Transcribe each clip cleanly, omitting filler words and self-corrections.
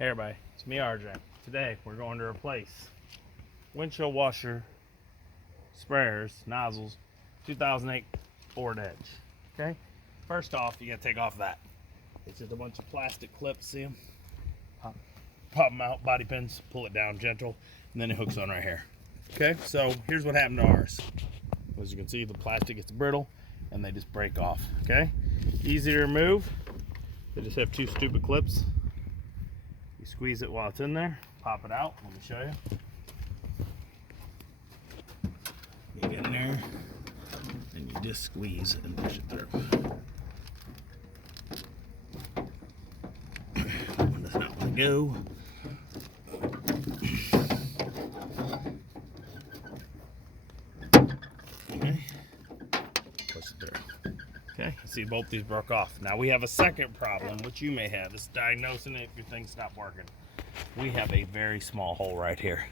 Hey everybody, it's me RJ. Today we're going to replace windshield washer sprayers, nozzles, 2008 Ford Edge. Okay, first off you gotta take off that. It's just a bunch of plastic clips, see them? Pop them out, body pins, pull it down gentle, and then it hooks on right here. Okay, so here's what happened to ours. As you can see, the plastic gets brittle and they just break off. Okay, easy to remove. They just have two stupid clips. You squeeze it while it's in there, pop it out. Let me show you. You get in there and you just squeeze and push it through. One does not want to go. Okay, push it through. Okay, see both these broke off. Now we have a second problem, which you may have. It's diagnosing it if your thing stopped working. We have a very small hole right here.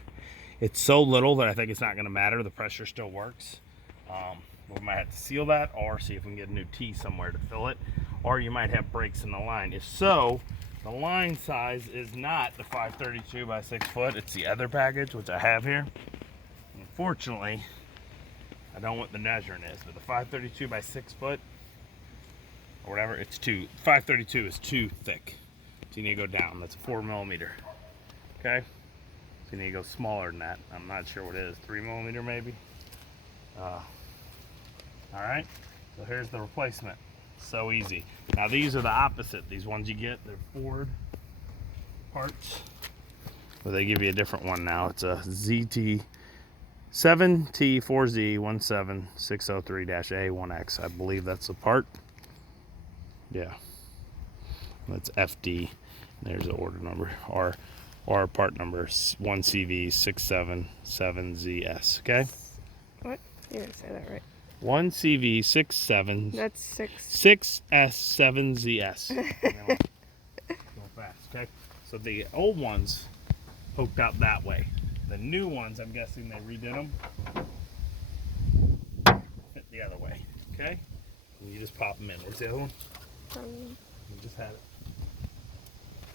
It's so little that I think it's not going to matter. The pressure still works. We might have to seal that or see if we can get a new T somewhere to fill it. Or you might have breaks in the line. If so, the line size is not the 532 by 6 foot. It's the other package, which I have here. Unfortunately, I don't know what the measuring is, but the 532 by 6 foot or whatever, it's 532 is too thick. So you need to go down. That's a 4 millimeter. Okay? So you need to go smaller than that. I'm not sure what it is. 3 millimeter maybe? Alright, so here's the replacement. So easy. Now these are the opposite. These ones you get, they're Ford parts. But they give you a different one now. It's a ZT 7T4Z17603-A1X. I believe that's the part. Yeah, that's FD. There's the order number. Our part number 1CV677ZS. Okay. What? You didn't say that right. 1CV67. That's 6. 6S7ZS. Go fast. Okay. So the old ones hooked out that way. The new ones, I'm guessing they redid them. Fit the other way. Okay. And you just pop them in. Where's the other one? You just had it.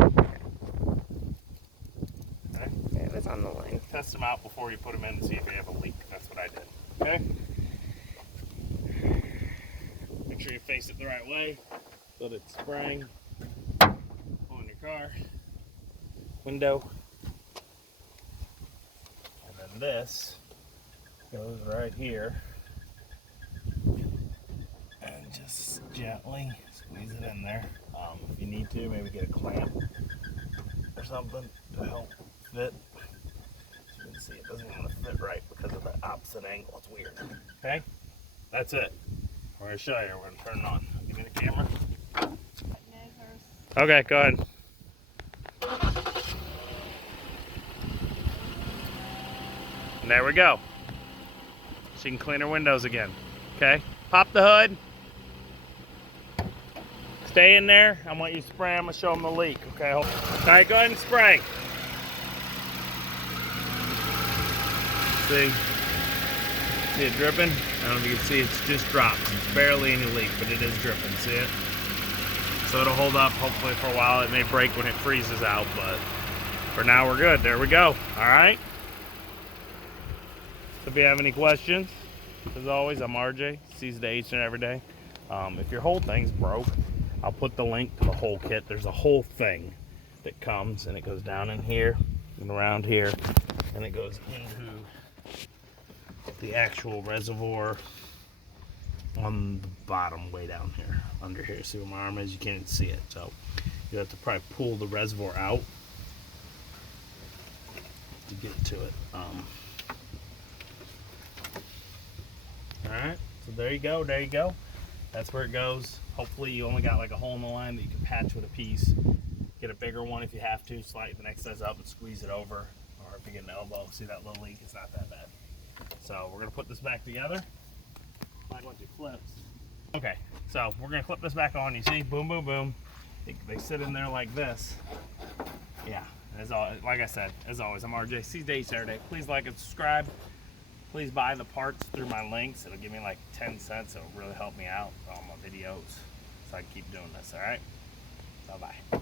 Okay. It was on the line. Test them out before you put them in and see if they have a leak. That's what I did. Okay? Make sure you face it the right way so that it's spraying on your car window. And then this goes right here. And just gently squeeze it in there. If you need to, maybe get a clamp or something to help fit. As you can see, it doesn't want to fit right because of the opposite angle. It's weird. Okay? That's it. We're going to show you. We're going to turn it on. Give me the camera. Okay, go ahead. And there we go. She can clean her windows again. Okay? Pop the hood. Stay in there. I want you to spray. I'm going to show them the leak. Okay? All right, go ahead and spray. See it dripping? I don't know if you can see, it's just drops. It's barely any leak, but it is dripping. See it? So it'll hold up hopefully for a while. It may break when it freezes out, but for now we're good. There we go. All right. So if you have any questions, as always, I'm RJ. Sees the H and every day. If your whole thing's broke, I'll put the link to the whole kit. There's a whole thing that comes, and it goes down in here and around here, and it goes into the actual reservoir on the bottom way down here, under here. See where my arm is? You can't see it, so you have to probably pull the reservoir out to get to it. Alright, so there you go, that's where it goes. Hopefully you only got like a hole in the line that you can patch with a piece. Get a bigger one if you have to, slide the next size up and squeeze it over. Or if you get an elbow, see that little leak, it's not that bad. So we're going to put this back together. I want to flips. Okay, so we're going to clip this back on. You see, boom, boom, boom. They sit in there like this. Yeah, like I said, as always, I'm RJ. See you Saturday. Please like and subscribe. Please buy the parts through my links. It'll give me like 10 cents. It'll really help me out on my videos so I can keep doing this, all right? Bye-bye.